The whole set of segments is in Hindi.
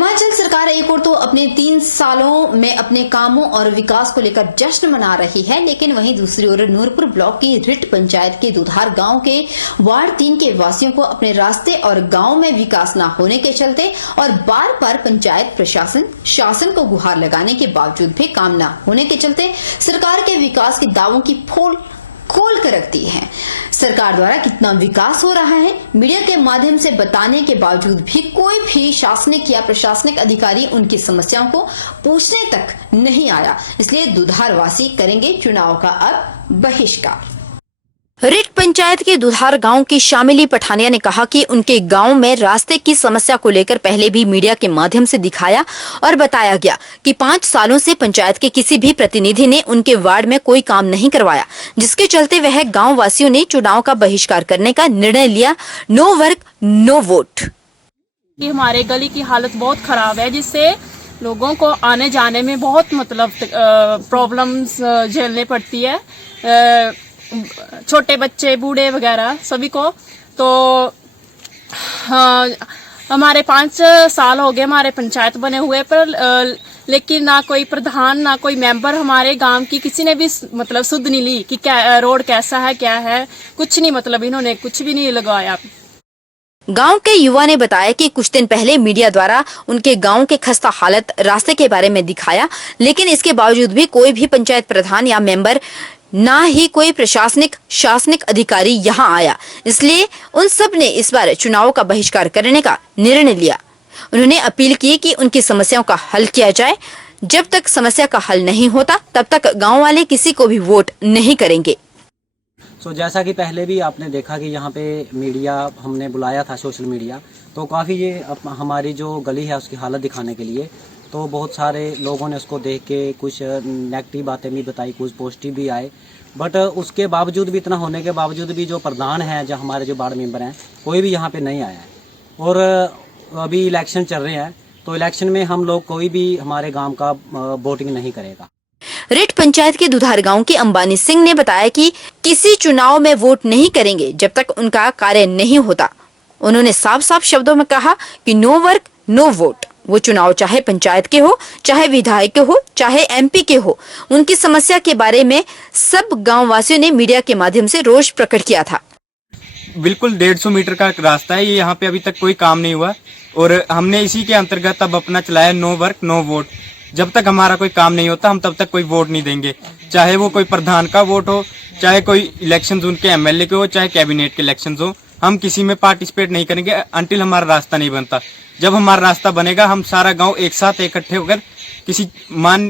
हिमाचल सरकार एक और तो अपने 3 सालों में अपने कामों और विकास को लेकर जश्न मना रही है, लेकिन वहीं दूसरी ओर नूरपुर ब्लॉक की रिट पंचायत के दुधार गांव के वार्ड 3 के वासियों को अपने रास्ते और गांव में विकास न होने के चलते और बार बार पंचायत प्रशासन शासन को गुहार लगाने के बावजूद भी काम न होने के चलते सरकार के विकास के दावों की पोल खोल कर रखती है। सरकार द्वारा कितना विकास हो रहा है मीडिया के माध्यम से बताने के बावजूद भी कोई भी शासनिक या प्रशासनिक अधिकारी उनकी समस्याओं को पूछने तक नहीं आया, इसलिए दुधार वासी करेंगे चुनाव का अब बहिष्कार। रिट पंचायत के दुधार गांव की शामिली पठानिया ने कहा कि उनके गांव में रास्ते की समस्या को लेकर पहले भी मीडिया के माध्यम से दिखाया और बताया गया कि 5 सालों से पंचायत के किसी भी प्रतिनिधि ने उनके वार्ड में कोई काम नहीं करवाया, जिसके चलते वह गांव वासियों ने चुनाव का बहिष्कार करने का निर्णय लिया। No work no vote. हमारे गली की हालत बहुत खराब है, जिससे लोगों को आने जाने में बहुत प्रॉब्लम्स झेलनी पड़ती है, छोटे बच्चे बूढ़े वगैरह सभी को। तो हमारे 5 साल हो गए हमारे पंचायत बने हुए, पर लेकिन ना कोई प्रधान ना कोई मेंबर हमारे गांव की किसी ने भी सुध नहीं ली कि क्या रोड कैसा है क्या है, कुछ नहीं, इन्होंने कुछ भी नहीं लगाया। गांव के युवा ने बताया कि कुछ दिन पहले मीडिया द्वारा उनके गांव के खस्ता हालत रास्ते के बारे में दिखाया, लेकिन इसके बावजूद भी कोई भी पंचायत प्रधान या मेंबर ना ही कोई प्रशासनिक शासनिक अधिकारी यहां आया, इसलिए उन सब ने इस बार चुनाव का बहिष्कार करने का निर्णय लिया। उन्होंने अपील की कि उनकी समस्याओं का हल किया जाए। जब तक समस्या का हल नहीं होता तब तक गांव वाले किसी को भी वोट नहीं करेंगे। जैसा कि पहले भी आपने देखा कि यहाँ पे मीडिया हमने बुलाया था, सोशल मीडिया, तो काफ़ी ये हमारी जो गली है उसकी हालत दिखाने के लिए, तो बहुत सारे लोगों ने उसको देख के कुछ नेगेटिव बातें भी बताई, कुछ पॉजिटिव भी आए। बट उसके बावजूद भी, इतना होने के बावजूद भी जो प्रधान हैं, जो हमारे जो वार्ड मेंबर हैं, कोई भी यहाँ पे नहीं आया है। और अभी इलेक्शन चल रहे हैं, तो इलेक्शन में हम लोग कोई भी हमारे गाँव का वोटिंग नहीं करेगा। रिट पंचायत के दुधार गांव के अंबानी सिंह ने बताया कि किसी चुनाव में वोट नहीं करेंगे जब तक उनका कार्य नहीं होता। उन्होंने साफ साफ शब्दों में कहा कि नो वर्क नो वोट। वो चुनाव चाहे पंचायत के हो, चाहे विधायक के हो, चाहे एमपी के हो, उनकी समस्या के बारे में सब गांव वासियों ने मीडिया के माध्यम से रोष प्रकट किया था। बिल्कुल 150 मीटर का रास्ता है, ये यहाँ पे अभी तक कोई काम नहीं हुआ और हमने इसी के अंतर्गत अब अपना चलाया नो वर्क नो वोट। जब तक हमारा कोई काम नहीं होता हम तब तक कोई वोट नहीं देंगे, चाहे वो कोई प्रधान का वोट हो, चाहे कोई इलेक्शन उनके एमएलए के हो, चाहे कैबिनेट के इलेक्शन हो, हम किसी में पार्टिसिपेट नहीं करेंगे अंटिल हमारा रास्ता नहीं बनता। जब हमारा रास्ता बनेगा हम सारा गांव एक साथ इकट्ठे होकर किसी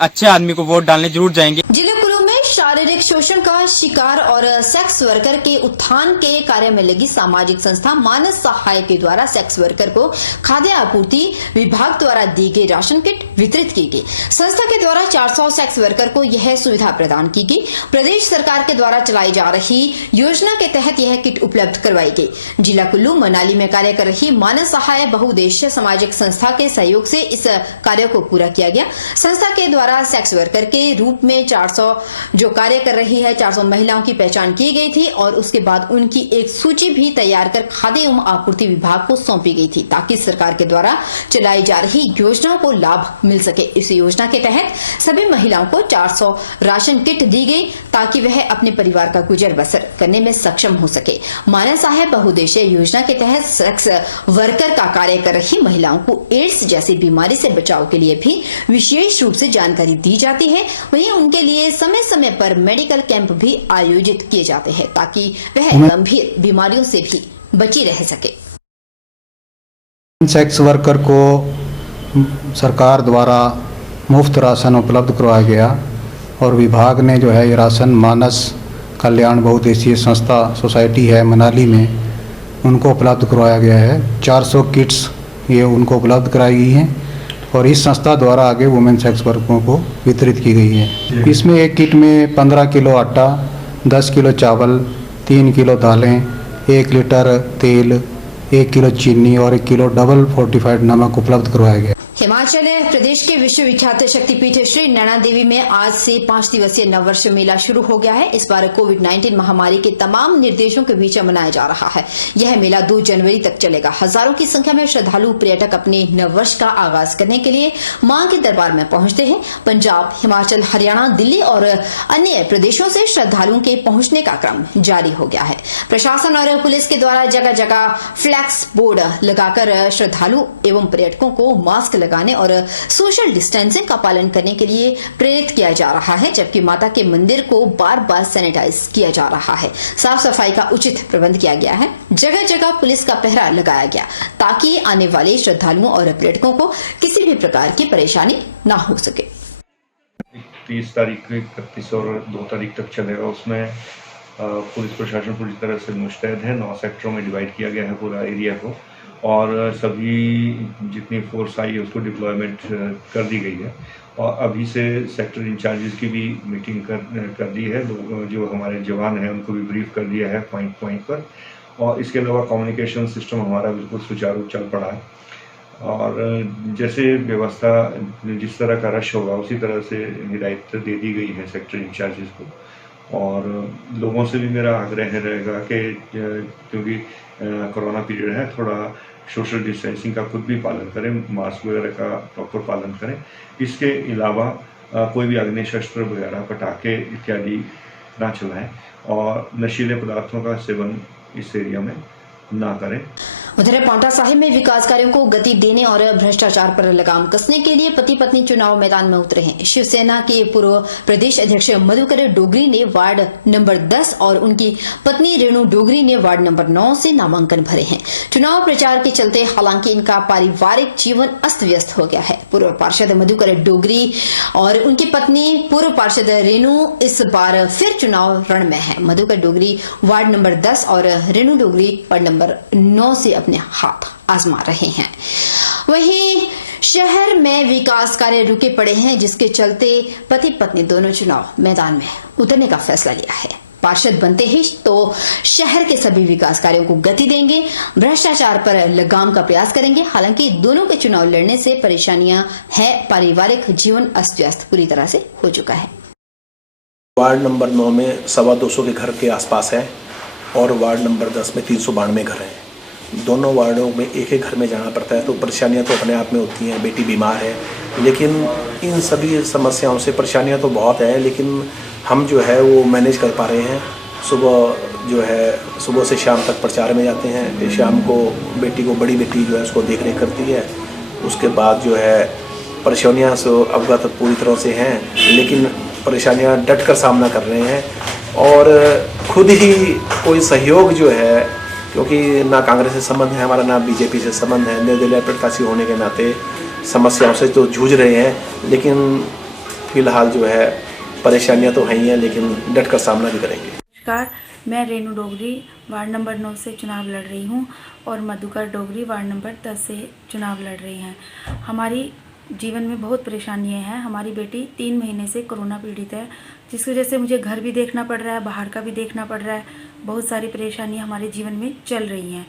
अच्छे आदमी को वोट डालने जरूर जाएंगे। जिले कुल्लू में शारीरिक शोषण का शिकार और सेक्स वर्कर के उत्थान के कार्य में लगी सामाजिक संस्था मानस सहाय के द्वारा सेक्स वर्कर को खाद्य आपूर्ति विभाग द्वारा दी गई राशन किट वितरित की गई। संस्था के द्वारा 400 सेक्स वर्कर को यह सुविधा प्रदान की गई। प्रदेश सरकार के द्वारा चलाई जा रही योजना के तहत यह किट उपलब्ध करवाई गई। जिला कुल्लू मनाली में कार्य कर रही मानस सहाय बहुउद्देश्य सामाजिक संस्था के सहयोग से इस कार्य को पूरा किया गया। संस्था के द्वारा सेक्स वर्कर के रूप में 400 जो कार्य कर रही है 400 महिलाओं की पहचान की गई थी और उसके बाद उनकी एक सूची भी तैयार कर खाद्य एवं आपूर्ति विभाग को सौंपी गई थी, ताकि सरकार के द्वारा चलाई जा रही योजनाओं को लाभ मिल सके। इस योजना के तहत सभी महिलाओं को 400 राशन किट दी गई, ताकि वह अपने परिवार का गुजर बसर करने में सक्षम हो सके। मानस सहाय बहुउद्देश्य योजना के तहत सेक्स वर्कर का कार्य कर रही महिलाओं को एड्स जैसी बीमारी से बचाव के लिए भी विशेष रूप से जानकारी दी जाती है। वहीं उनके लिए समय समय पर मेडिकल कैंप भी आयोजित किए जाते हैं, ताकि वह गंभीर बीमारियों से भी बची रह सके। सेक्स वर्कर को सरकार द्वारा मुफ्त राशन उपलब्ध करवाया गया और विभाग ने जो है ये राशन मानस कल्याण बहुउद्देशीय संस्था सोसाइटी है मनाली में, उनको उपलब्ध करवाया गया है। 400 किट्स ये उनको उपलब्ध कराई गई हैं और इस संस्था द्वारा आगे वुमेन सेक्स वर्करों को वितरित की गई है। इसमें एक किट में 15 किलो आटा, 10 किलो चावल, 3 किलो दालें, 1 लीटर तेल, 1 किलो चीनी और 1 किलो डबल फोर्टिफाइड नमक उपलब्ध करवाया गया। हिमाचल प्रदेश के विश्वविख्यात शक्तिपीठ श्री नैना देवी में आज से 5 दिवसीय नववर्ष मेला शुरू हो गया है। इस बार कोविड-19 महामारी के तमाम निर्देशों के बीच मनाया जा रहा है। यह मेला 2 जनवरी तक चलेगा। हजारों की संख्या में श्रद्धालु पर्यटक अपने नववर्ष का आगाज करने के लिए मां के दरबार में पहुंचते हैं। पंजाब, हिमाचल, हरियाणा, दिल्ली और अन्य प्रदेशों से श्रद्धालुओं के पहुंचने का क्रम जारी हो गया है। प्रशासन और पुलिस के द्वारा जगह जगह फ्लैक्स बोर्ड लगाकर श्रद्धालु एवं पर्यटकों को मास्क लगाने और सोशल डिस्टेंसिंग का पालन करने के लिए प्रेरित किया जा रहा है, जबकि माता के मंदिर को बार बार सैनिटाइज किया जा रहा है। साफ सफाई का उचित प्रबंध किया गया है। जगह जगह पुलिस का पहरा लगाया गया ताकि आने वाले श्रद्धालुओं और पर्यटकों को किसी भी प्रकार की परेशानी न हो सके। 30 तारीख, 31 और 2 तारीख तक चलेगा। उसमें पुलिस प्रशासन पूरी तरह से मुस्तैद है। 9 सेक्टरों में डिवाइड किया गया है पूरा एरिया को, और सभी जितनी फोर्स आई है उसको डिप्लॉयमेंट कर दी गई है। और अभी से सेक्टर इंचार्जेस की भी मीटिंग कर दी है। जो हमारे जवान हैं उनको भी ब्रीफ कर दिया है पॉइंट पर। और इसके अलावा कम्युनिकेशन सिस्टम हमारा बिल्कुल सुचारू चल पड़ा है। और जैसे व्यवस्था जिस तरह का रश होगा उसी तरह से हिदायत दे दी गई है सेक्टर इंचार्जेस को। और लोगों से भी मेरा आग्रह रहेगा कि क्योंकि कोरोना पीरियड है, थोड़ा सोशल डिस्टेंसिंग का खुद भी पालन करें, मास्क वगैरह का प्रॉपर पालन करें। इसके अलावा कोई भी अग्नि शस्त्र वगैरह, पटाखे इत्यादि ना चलाएं और नशीले पदार्थों का सेवन इस एरिया में ना करें। उधर पांवटा साहिब में विकास कार्यों को गति देने और भ्रष्टाचार पर लगाम कसने के लिए पति पत्नी चुनाव मैदान में उतरे हैं। शिवसेना के पूर्व प्रदेश अध्यक्ष मधुकर डोगरी ने वार्ड नंबर 10 और उनकी पत्नी रेणु डोगरी ने वार्ड नंबर 9 से नामांकन भरे हैं। चुनाव प्रचार के चलते हालांकि इनका पारिवारिक जीवन अस्त व्यस्त हो गया है। पूर्व पार्षद मधुकर डोगरी और उनकी पत्नी पूर्व पार्षद रेणु इस बार फिर चुनाव रण में है। मधुकर डोगरी वार्ड नंबर 10 और रेणु डोगरी वार्ड नंबर 9 से अपने हाथ आजमा रहे हैं। वहीं शहर में विकास कार्य रुके पड़े हैं, जिसके चलते पति पत्नी दोनों चुनाव मैदान में उतरने का फैसला लिया है। पार्षद बनते ही तो शहर के सभी विकास कार्यों को गति देंगे, भ्रष्टाचार पर लगाम का प्रयास करेंगे। हालांकि दोनों के चुनाव लड़ने से परेशानियां हैं, पारिवारिक जीवन अस्त व्यस्त पूरी तरह से हो चुका है। वार्ड नंबर 9 में 225 के घर के आसपास है और वार्ड नंबर 10 में 392 घर हैं। दोनों वार्डों में एक एक घर में जाना पड़ता है, तो परेशानियां तो अपने आप में होती हैं। बेटी बीमार है, लेकिन इन सभी समस्याओं से परेशानियां तो बहुत है, लेकिन हम जो है वो मैनेज कर पा रहे हैं। सुबह से शाम तक प्रचार में जाते हैं। फिर शाम को बेटी को, बड़ी बेटी जो है उसको देख रेख करती है। उसके बाद जो है परेशानियाँ से अवगत पूरी तरह से हैं, लेकिन परेशानियाँ डट कर सामना कर रहे हैं। और खुद ही कोई सहयोग जो है, क्योंकि ना कांग्रेस से संबंध है हमारा, ना बीजेपी से संबंध है, निर्दलीय प्रत्याशी होने के नाते समस्याओं से तो जूझ रहे हैं, लेकिन फिलहाल जो है परेशानियां तो हैं ही हैं, लेकिन डट कर सामना भी करेंगे। नमस्कार, मैं रेणु डोगरी वार्ड नंबर 9 से चुनाव लड़ रही हूं और मधुकर डोगरी वार्ड नंबर 10 से चुनाव लड़ रही हैं। हमारी जीवन में बहुत परेशानियां हैं। हमारी बेटी 3 महीने से कोरोना पीड़ित है, जिसकी वजह से मुझे घर भी देखना पड़ रहा है, बाहर का भी देखना पड़ रहा है। बहुत सारी परेशानियां हमारे जीवन में चल रही हैं।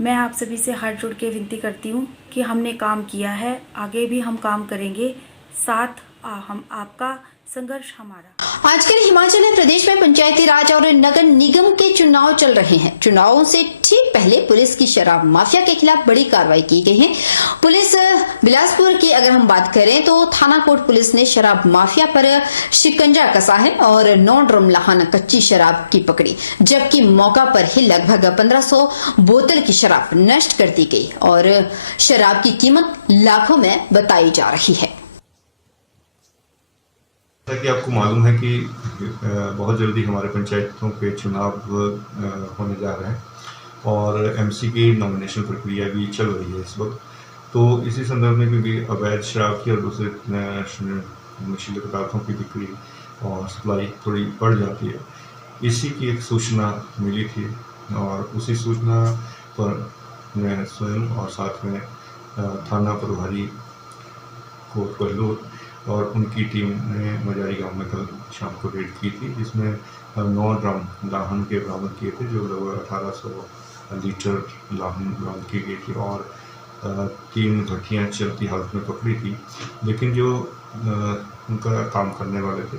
मैं आप सभी से हाथ जोड़ के विनती करती हूं कि हमने काम किया है, आगे भी हम काम करेंगे, साथ हम आपका, संघर्ष हमारा। आजकल हिमाचल प्रदेश में पंचायती राज और नगर निगम के चुनाव चल रहे हैं। चुनावों से ठीक पहले पुलिस की शराब माफिया के खिलाफ बड़ी कार्रवाई की गई है। पुलिस बिलासपुर की अगर हम बात करें तो थाना कोट पुलिस ने शराब माफिया पर शिकंजा कसा है और 9 ड्रम लाहन कच्ची शराब की पकड़ी, जबकि मौका पर ही लगभग 1500 बोतल की शराब नष्ट कर दी गई और शराब की कीमत लाखों में बताई जा रही है। जैसा कि आपको मालूम है कि बहुत जल्दी हमारे पंचायतों के चुनाव होने जा रहे हैं और एमसी की नॉमिनेशन प्रक्रिया भी चल रही है इस वक्त। तो इसी संदर्भ में क्योंकि अवैध शराब की और दूसरे नशीले पदार्थों की बिक्री और सप्लाई थोड़ी बढ़ जाती है, इसी की एक सूचना मिली थी और उसी सूचना पर मैं स्वयं और साथ में थाना प्रभारी कोट कोहलूर और उनकी टीम ने मजारी गांव में कल शाम को रेड की थी, जिसमें 9 ड्रम लाहन के बरामद किए थे, जो लगभग 1800 लीटर लाहन बरामद की गई थी और 3 भट्टियाँ चलती हालत में पकड़ी थी, लेकिन जो उनका काम करने वाले थे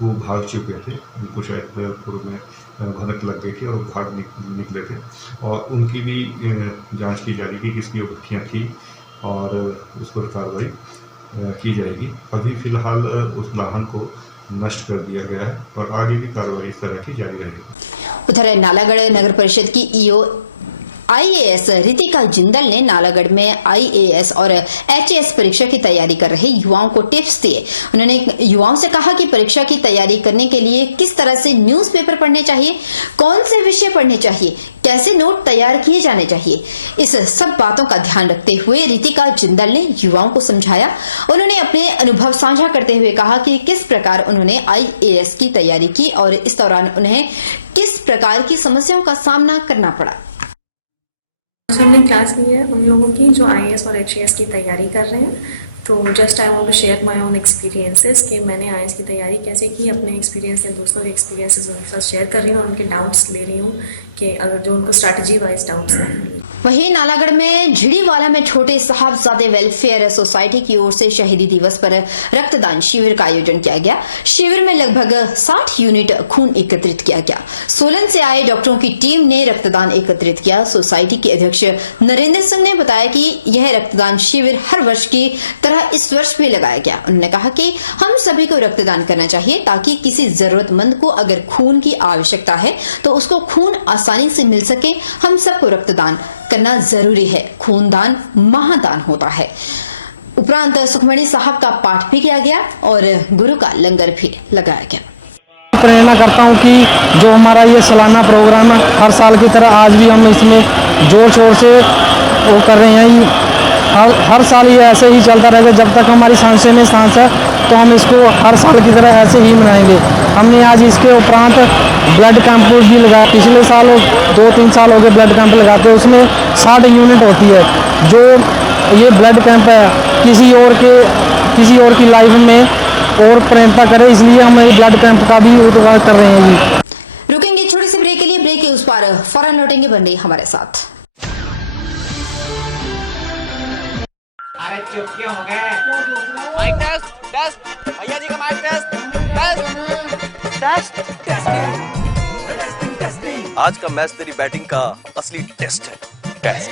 वो भाग चुके थे। उनको शायद पूर्व में भनक लग गई थी और भाग निकले थे, और उनकी भी जांच की जा रही थी किसकी वो भट्टियाँ थी, और उस पर कार्रवाई की जाएगी। अभी फ़िलहाल उस लाहन को नष्ट कर दिया गया है और आगे भी कार्रवाई इस तरह की जारी रहेगी। उधर नालागढ़ नगर परिषद की ईओ आईएएस रितिका जिंदल ने नालागढ़ में आईएएस और एचएएस परीक्षा की तैयारी कर रहे युवाओं को टिप्स दिए। उन्होंने युवाओं से कहा कि परीक्षा की तैयारी करने के लिए किस तरह से न्यूज़पेपर पढ़ने चाहिए, कौन से विषय पढ़ने चाहिए, कैसे नोट तैयार किए जाने चाहिए। इस सब बातों का ध्यान रखते हुए रितिका जिंदल ने युवाओं को समझाया। उन्होंने अपने अनुभव साझा करते हुए कहा कि किस प्रकार उन्होंने आईएएस की तैयारी की और इस दौरान उन्हें किस प्रकार की समस्याओं का सामना करना पड़ा। हमने क्लास ली है उन लोगों की जो आईएएस और एचएएस की तैयारी कर रहे हैं, तो just I want to share my own experiences कि मैंने आईएएस की तैयारी कैसे की। अपने एक्सपीरियंस या दोस्तों के एक्सपीरियंसेस उनके साथ शेयर कर रही हूँ और उनके डाउट्स ले रही हूँ कि अगर जो उनको स्ट्रैटेजी वाइज डाउट्स हैं। वहीं नालागढ़ में झिड़ीवाला में छोटे साहबजादे वेलफेयर सोसाइटी की ओर से शहीदी दिवस पर रक्तदान शिविर का आयोजन किया गया। शिविर में लगभग 60 यूनिट खून एकत्रित किया गया। सोलन से आए डॉक्टरों की टीम ने रक्तदान एकत्रित किया। सोसाइटी के अध्यक्ष नरेंद्र सिंह ने बताया कि यह रक्तदान शिविर हर वर्ष की तरह इस वर्ष भी लगाया गया। उन्होंने कहा कि हम सभी को रक्तदान करना चाहिए ताकि किसी जरूरतमंद को अगर खून की आवश्यकता है तो उसको खून आसानी से मिल सके। हम सबको रक्तदान करना जरूरी है। खूनदान महादान होता है। उपरांत सुखमणि साहब का पाठ भी किया गया और गुरु का लंगर भी लगाया गया। प्रेरणा करता हूं कि जो हमारा ये सालाना प्रोग्राम है हर साल की तरह आज भी हम इसमें जोर शोर से वो कर रहे हैं। हर साल ये ऐसे ही चलता रहेगा जब तक हमारी सांसें में सांस है, तो हम इसको हर साल की तरह ऐसे ही मनाएंगे। हमने आज इसके उपरांत ब्लड कैंप भी लगाया। पिछले साल 2-3 साल हो गए ब्लड कैंप लगाते हैं, उसमें 60 यूनिट होती है। जो ये ब्लड कैंप है किसी और की लाइफ में और प्रेरणा करे, इसलिए हम ये ब्लड कैंप का भी उद्घाटन कर रहे हैं जी। रुकेंगे छोटे से ब्रेक के लिए। ब्रेक के उस पार फौरन लौटेंगे। बन रही हमारे साथ। अरे चुप क्यों हो गए? माइक टेस्ट भैया जी का माइक टेस्ट। आज का मैच तेरी बैटिंग का असली टेस्ट है। टेस्ट।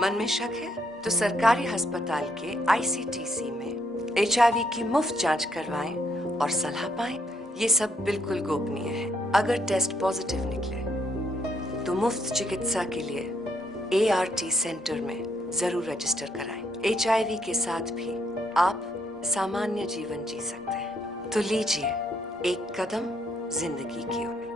मन में शक है तो सरकारी अस्पताल के आईसीटीसी में HIV की मुफ्त जांच करवाएं और सलाह पाएं। ये सब बिल्कुल गोपनीय है। अगर टेस्ट पॉजिटिव निकले तो मुफ्त चिकित्सा के लिए ART सेंटर में जरूर रजिस्टर कराएं। HIV के साथ भी आप सामान्य जीवन जी सकते हैं। तो लीजिए एक कदम जिंदगी की ओर।